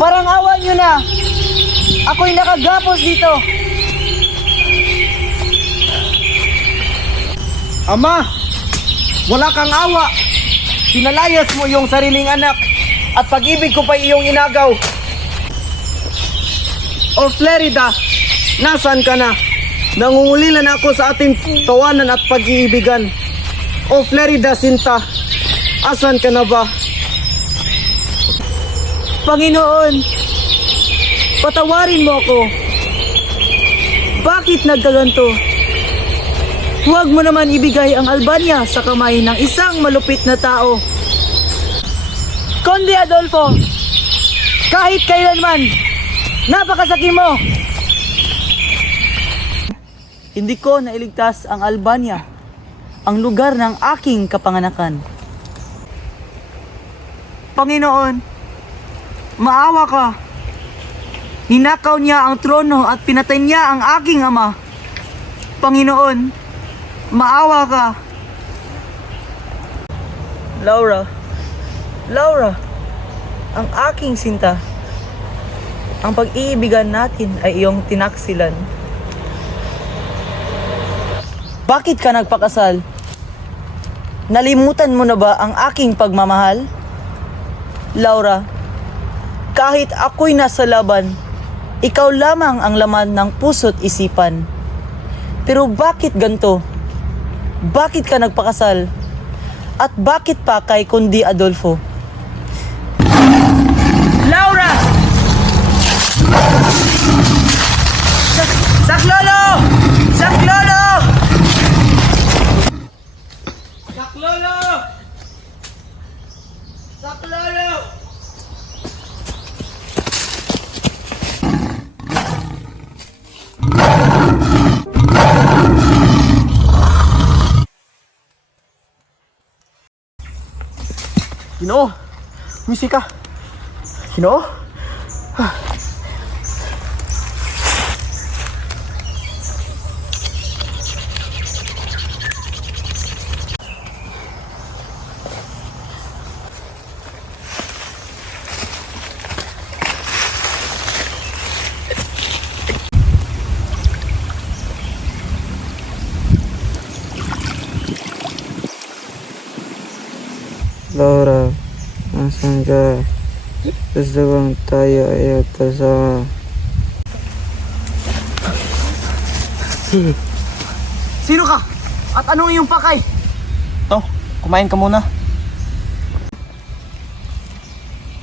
Parang awa nyo na. Ako'y nakagapos dito. Ama, wala kang awa. Pinalayas mo yung sariling anak at pag-ibig ko pa iyong inagaw. O Flerida, nasan ka na? Nangungulilan ako sa ating tawanan at pag-iibigan. O Flerida Sinta, asan ka na ba? Panginoon, patawarin mo ako. Bakit nagkaganto? Huwag mo naman ibigay ang Albania sa kamay ng isang malupit na tao. Conde Adolfo, kahit kailanman, napakasaki mo. Hindi ko nailigtas ang Albania, ang lugar ng aking kapanganakan. Panginoon, maawa ka. Ninakaw niya ang trono at pinatay niya ang aking ama. Panginoon, maawa ka. Laura, Laura, ang aking sinta. Ang pag-iibigan natin ay iyong tinaksilan. Bakit ka nagpakasal? Nalimutan mo na ba ang aking pagmamahal? Laura, kahit ako'y nasa laban, ikaw lamang ang laman ng puso't isipan. Pero bakit ganto? Bakit ka nagpakasal? At bakit pa kay Kundi Adolfo? Laura! Sak- Saklolo! Saklolo! Saklolo! Saklolo! Ginoo, musika. Ginoo? Laura, ka? Gusto tayo ay kasama. Sino ka? At anong iyong pakay? To, kumain ka muna.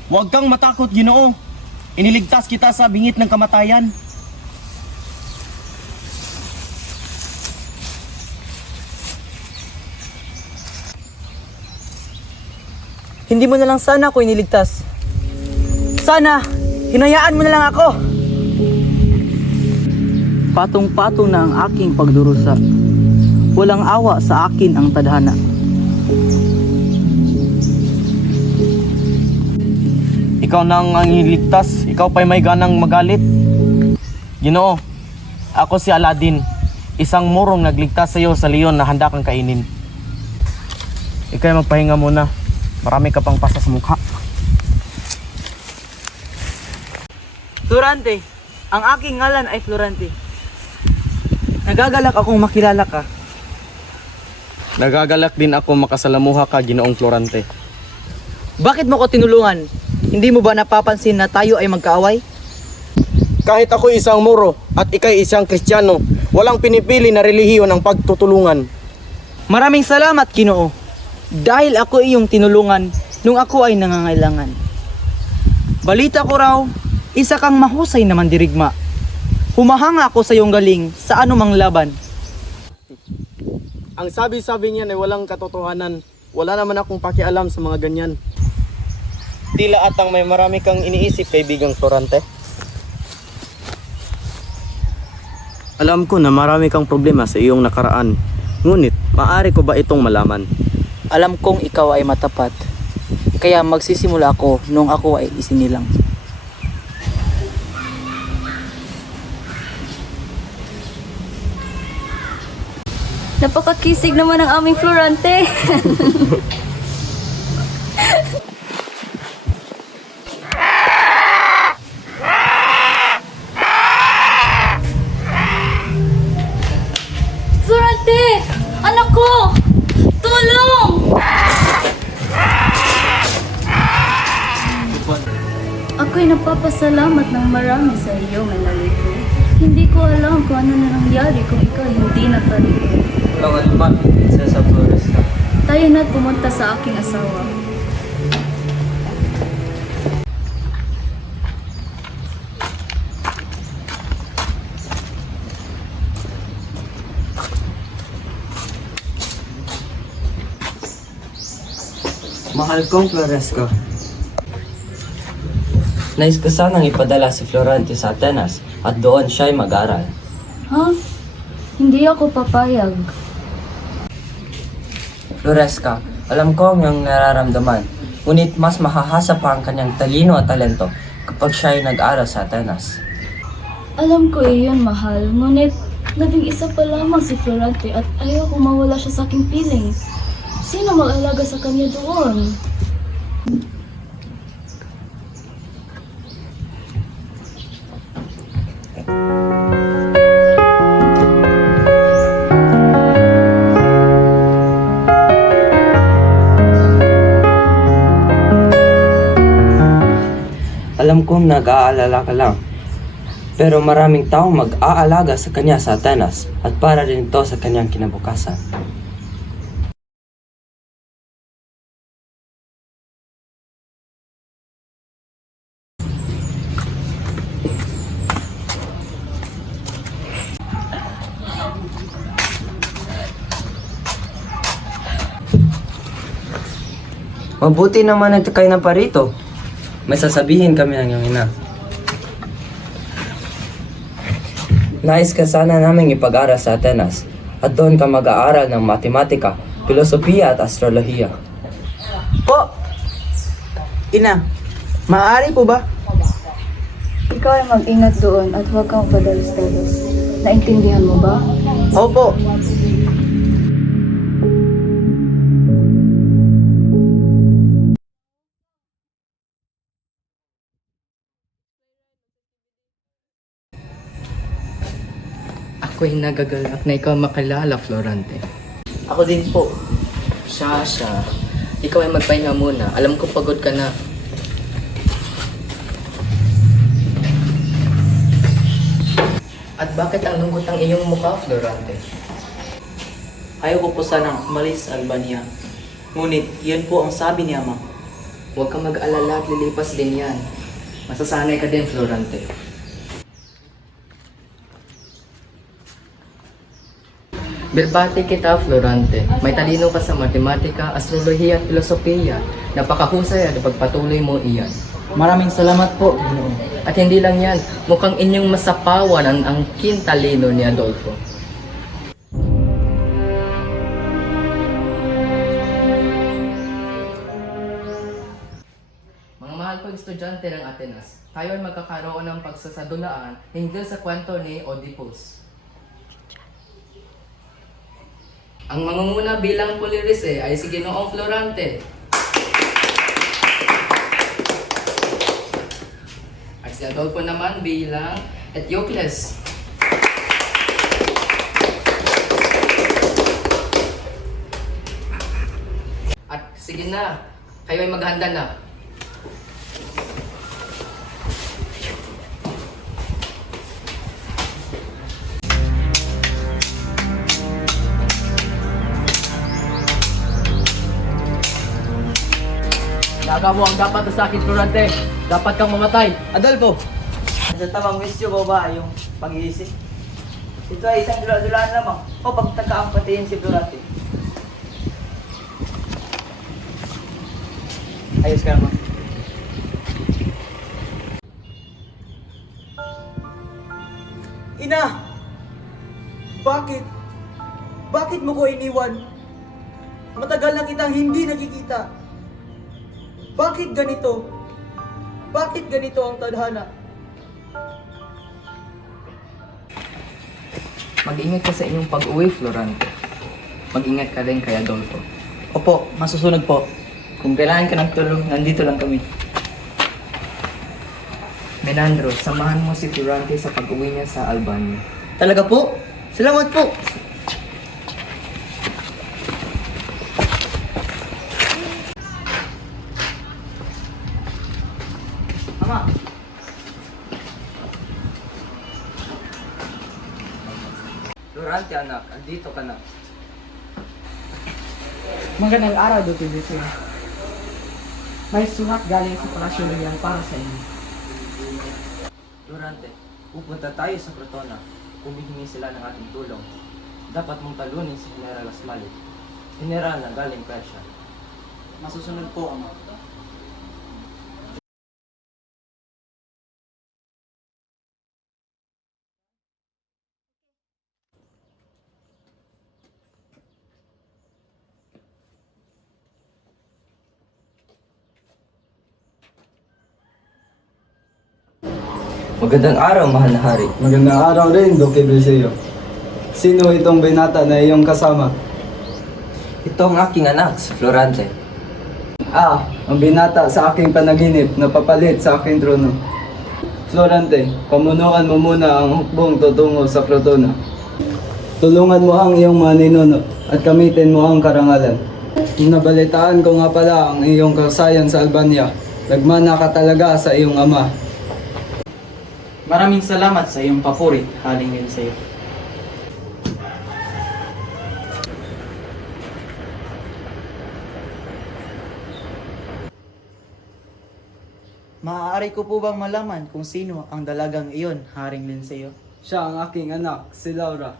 Huwag kang matakot, Ginoo. Iniligtas kita sa bingit ng kamatayan. Hindi mo na lang sana ako iniligtas. Sana, hinayaan mo na lang ako. Patong-patong na ang aking pagdurusa. Walang awa sa akin ang tadhana. Ikaw nang ang iniligtas, ikaw pa'y may ganang magalit. Ginoo, ako si Aladdin, isang murong nagligtas sa iyo sa leon na handa kang kainin. Ika'y magpahinga muna. Marami ka pang pasa sa mukha. Florante, ang aking ngalan ay Florante. Nagagalak akong makilala ka. Nagagalak din ako makasalamuha ka, Ginoong Florante. Bakit mo ko tinulungan? Hindi mo ba napapansin na tayo ay magkaaway? Kahit ako isang muro at ikay isang kristyano, walang pinipili na relihiyon ang pagtutulungan. Maraming salamat, Kinoo. Dahil ako iyong tinulungan nung ako ay nangangailangan. Balita ko raw, isa kang mahusay na mandirigma. Humahanga ako sa iyong galing sa anumang laban. Ang sabi-sabi niyan ay walang katotohanan. Wala naman akong pakialam sa mga ganyan. Tila atang may marami kang iniisip, kaibigang Florante. Alam ko na marami kang problema sa iyong nakaraan. Ngunit, maaari ko ba itong malaman? Alam kong ikaw ay matapat. Kaya magsisimula ako nung ako ay isinilang. Napakakisig naman ang aming Florante. Napapasalamat ng marami sa iyo, Manalito. Hindi ko alam kung ano na nangyari kung ikaw hindi naparito. Walang anuman, Prinsesa Floresca. Tayo na't pumunta sa aking asawa. Mahal kong Floresca. Nais ko sanang ipadala si Florante sa Atenas at doon siya ay mag-aral. Ha? Hindi ako papayag. Floresca, alam ko ang iyong nararamdaman. Ngunit mas mahahasa pa ang kanyang talino at talento kapag siya ay nag-aral sa Atenas. Alam ko iyon, mahal. Ngunit, labing isa pa lamang si Florante at ayaw ko mawala siya sa aking piling. Sino mag-alaga sa kanya doon? Kong nag-aalala ka lang. Pero maraming taong mag-aalaga sa kanya sa Atenas at para rin ito sa kanyang kinabukasan. Mabuti naman at kayo na parito. May sasabihin kami ng iyong ina. Nais ka sana naming ipag-aral sa Atenas at doon ka mag-aaral ng matematika, filosofiya at astrolohiya. Po! Ina, maaari po ba? Ikaw ay mag-ingat doon at huwag kang padalos-dalos. Naintindihan mo ba? Opo. Ako'y nagagalak na ikaw makilala, Florante. Ako din po. Siya. Ikaw ay magpahinga muna. Alam ko pagod ka na. At bakit ang lungkot ng iyong mukha, Florante? Ayaw ko po sanang umalis sa Albania. Ngunit, yun po ang sabi ni Ama. Huwag kang mag-alala at lilipas din yan. Masasanay ka din, Florante. Birbati kita, Florante. May talino ka sa matematika, astrolohiya at filosofiya. Napakahusay at pagpatuloy mo iyan. Maraming salamat po, Ginoon. At hindi lang yan, mukhang inyong masapawan ang angkin talino ni Adolfo. Mga mahal ko estudyante ng Atenas, tayo ay magkakaroon ng pagsasadulaan hinggil sa kwento ni Oedipus. Ang mangunguna bilang Polirise ay si Ginoong Florante. At si Adolfo naman bilang Eteocles. At sige na, kayo ay maghanda na. Naga mo ang dapat sa akin, Florante. Dapat kang mamatay. Adolfo! Sa tamang wisyo ba ba yung pag-iisip? Ito ay isang dula-dulaan lamang. O pagtakaang patiin si Durante. Ayos ka naman. Ina! Bakit? Bakit mo ko iniwan? Matagal na kitang hindi nakikita. Bakit ganito? Bakit ganito ang tadhana? Mag-ingat ka sa inyong pag-uwi, Florante. Mag-ingat ka rin kay Adolfo. Opo, masusunod po. Kung kailangan ka ng tulong, nandito lang kami. Menandro, samahan mo si Florante sa pag-uwi niya sa Albania. Talaga po? Salamat po! Baka. Durante anak, andito ka na. Magandang araw, Dr. Duterte. May sulat galing sa Palasyo Liyan para sa inyo. Durante, pupunta tayo sa Crotona. Humihingi sila ng ating tulong. Dapat mong talunin si General Asmali. General na galing Persia. Masusunod po, Ama. Magandang araw, mahal na hari. Magandang araw rin, Dr. Briseo. Sino itong binata na iyong kasama? Ito ang aking anak, si Florante. Ah, ang binata sa aking panaginip na papalit sa aking trono. Florante, pamunuan mo muna ang hukbong tutungo sa Crotona. Tulungan mo ang iyong mga ninuno at gamitin mo ang karangalan. Nabalitaan ko nga pala ang iyong kasayan sa Albania. Nagmana ka talaga sa iyong ama. Maraming salamat sa iyong papuri, haling din sa iyo. Maaari ko po bang malaman kung sino ang dalagang iyon, Haring Linseo? Siya ang aking anak, si Laura.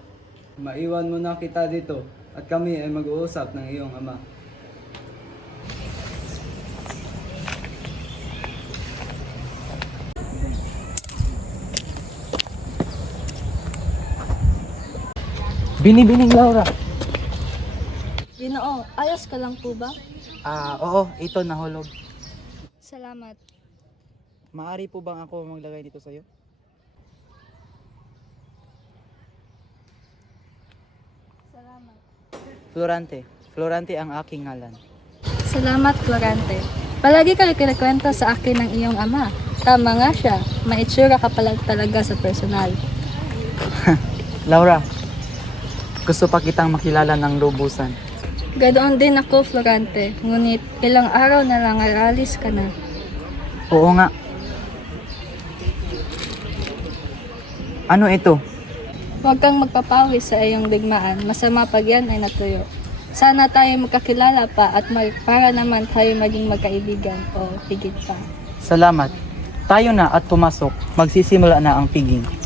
Maiwan mo na kita dito at kami ay mag-uusap ng iyong ama. Binibining Laura. Ginoo, ayos ka lang po ba? Ah, oo, ito nahulog. Salamat. Maaari po bang ako maglagay dito sa iyo? Salamat. Florante. Florante ang aking ngalan. Salamat, Florante. Palagi ka kinikwento sa akin ng iyong ama. Tama nga siya. Maitsura ka pala talaga sa personal. Laura, gusto pa kitang makilala ng lubusan. Ganoon din ako, Florante. Ngunit ilang araw na lang ay alis ka na. Oo nga. Ano ito? Huwag kang magpapawis sa iyong digmaan. Masama pag yan ay natuyo. Sana tayo magkakilala pa at mag, para naman tayo maging magkaibigan o higit pa. Salamat. Tayo na at pumasok. Magsisimula na ang piging.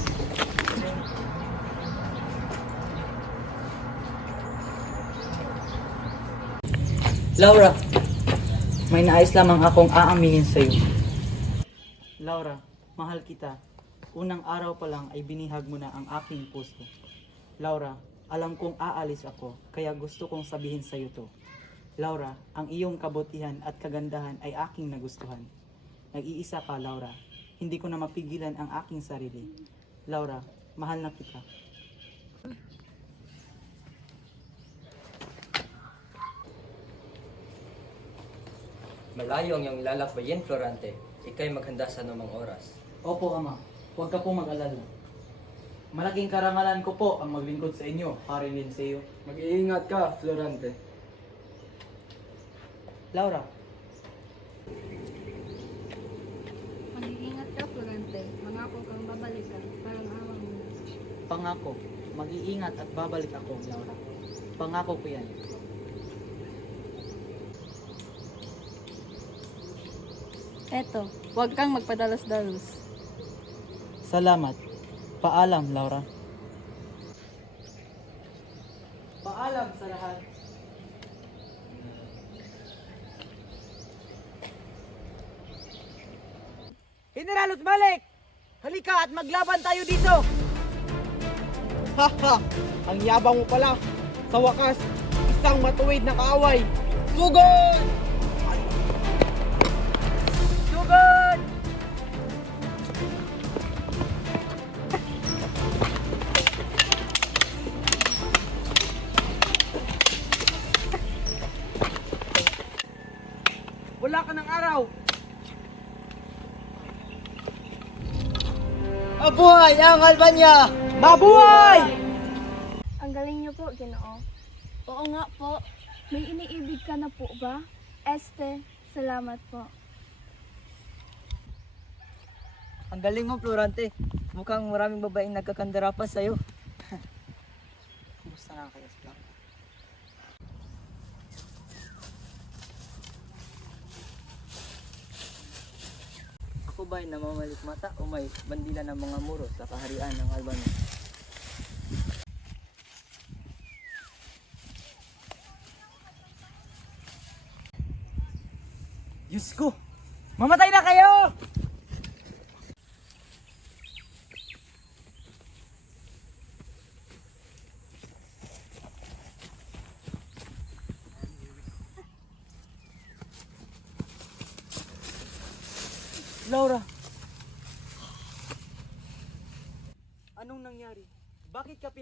Laura, may nais lamang akong aaminin sa iyo. Laura, mahal kita. Unang araw pa lang ay binihag mo na ang aking puso. Laura, alam kong aalis ako, kaya gusto kong sabihin sa iyo to. Laura, ang iyong kabutihan at kagandahan ay aking nagustuhan. Nag-iisa ka, Laura. Hindi ko na mapigilan ang aking sarili. Laura, mahal na kita. Malayo ang iyong ilalakbayin, Florante. Ika'y maghanda sa anumang oras. Opo, Ama. Huwag ka po mag-alala. Malaking karangalan ko po ang maglingkod sa inyo, Haring Linseo. Mag-iingat ka, Florante. Laura, Mag-iingat ka, Florante. Mangako kang babalik ka. Parang awang mo. pangako, mag-iingat at babalik ako, Laura. Pangako ko yan. Eto, huwag kang magpadalos-dalos. Salamat. Paalam, Laura. Paalam sa lahat. General balik! Halika at maglaban tayo dito! Haha! Ang yabang mo pala! Sa wakas, isang matuwid na kaaway! Sugod! Sugod! Mabuhay ang Albania! Mabuhay! Ang galing niyo po, Ginoo. Oo nga po. May iniibig ka na po ba? Este, salamat po. Ang galing mo, Florante. Mukhang maraming babaeng nagkakandara pa sa'yo. Kamusta na kayo sa Ako ba'y namamalit mata o may bandila ng mga muro sa kaharian ng Albania? Diyos ko! Mamatay na kayo! Laura! Anong nangyari?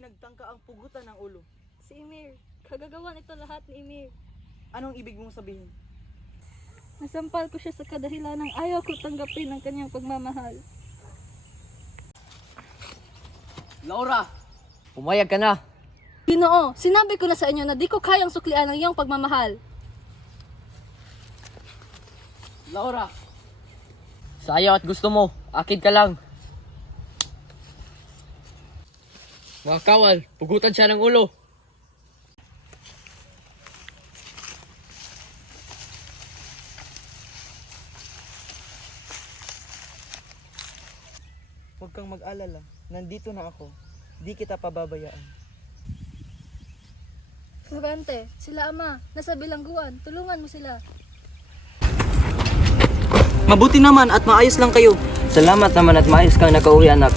Bakit ka pinagtangka ang pugutan ng ulo? Si Emir. Kagagawan ito lahat ni Emir. Anong ibig mong sabihin? Nasampal ko siya sa kadahilan ng ayaw ko tanggapin ang kanyang pagmamahal. Laura! Pumayag ka na! Ginoo, sinabi ko na sa inyo na di ko kayang suklian ang iyong pagmamahal. Laura! Sa ayaw at gusto mo, akid ka lang. Mga kawal, pugutan siya ng ulo. Huwag kang mag-alala. Nandito na ako. Di kita pababayaan. Florante, sila ama, nasa bilangguan, tulungan mo sila. Mabuti naman at maayos lang kayo. Salamat naman at maayos kang nakauwi anak.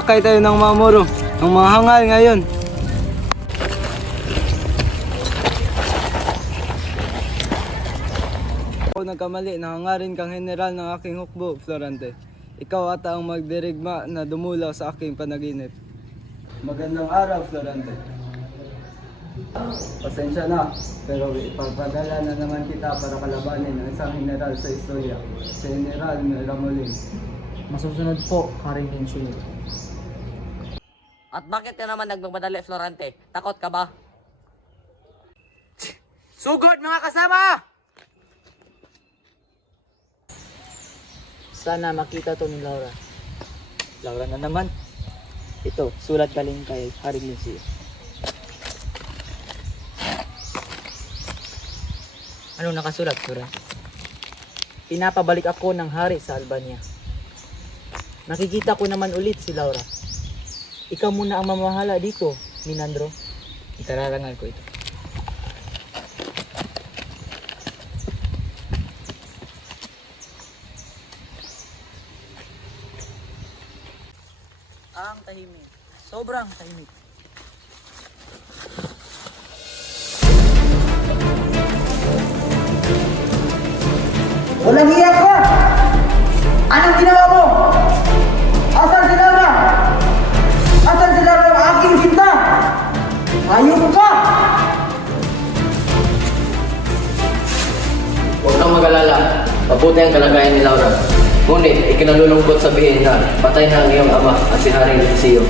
Sakay tayo ng mga muro, ng mga hangal ngayon. Ako nagkamali, nahangarin kang general ng aking hukbo, Florante. Ikaw ata ang magdirigma na dumulaw sa aking panaginip. Magandang araw, Florante. Pasensya na, pero ipapadala na naman kita para kalabanin ang isang general sa istorya, si General Ramolin. Masusunod po, Haring Insunod. At bakit ka naman nagmamadali, Florante? Takot ka ba? Sugod mga kasama! Sana makita to ni Laura. Laura na naman. Ito, sulat galing kay Haring Lucio. Ano nakasulat, Sura? Pinapabalik ako ng hari sa Albania. Nakikita ko naman ulit si Laura. Ikaw muna ang mamahala dito, Minandro. Itararangal ko ito. Ang tahimik. Sobrang tahimik. Mag-alala. Mabuti ang kalagayan ni Laura. Ngunit, ikinalulungkot sabihin na patay na ang iyong ama at si Haring Siyo.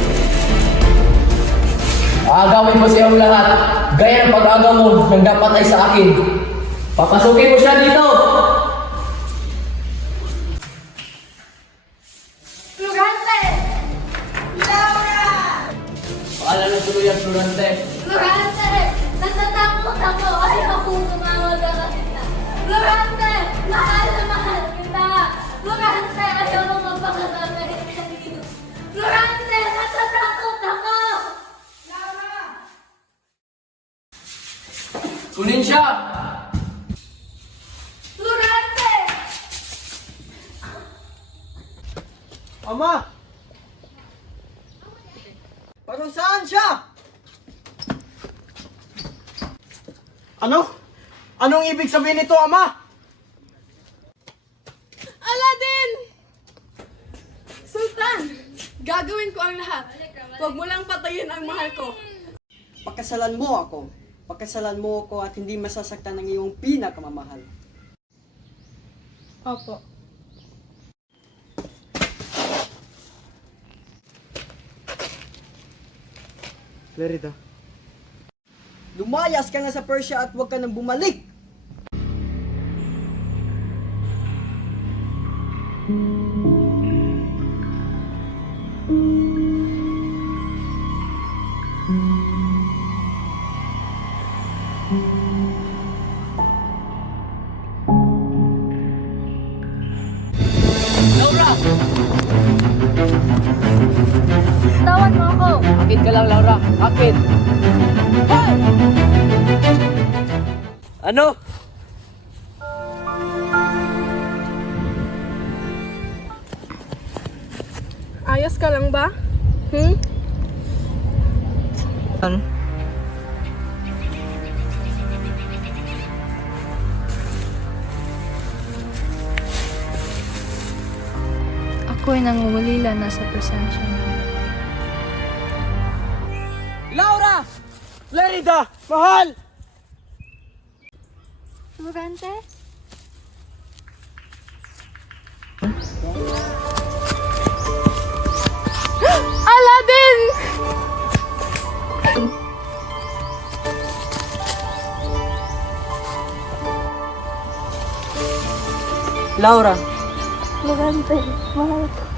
Aagawin mo siyang lahat. Gaya ng pag-agaw mo nang dapat ay sa akin. Papasukin mo siya dito! Ama! Parang saan siya? Ano? Anong ibig sabihin nito, Ama? Aladdin! Sultan! Gagawin ko ang lahat. Huwag mo lang patayin ang mahal ko. Pakasalan mo ako. Pakasalan mo ako at hindi masasaktan ng iyong pinakamamahal. Opo. Clarita. Lumayas ka na sa Persia at huwag ka nang bumalik! Ano? Ayos ka lang ba? Hmm? Ako'y nangungulila na sa presensya mo. Laura! Lerida! Mahal! Aladdin! Laura, Florante, mahal ko.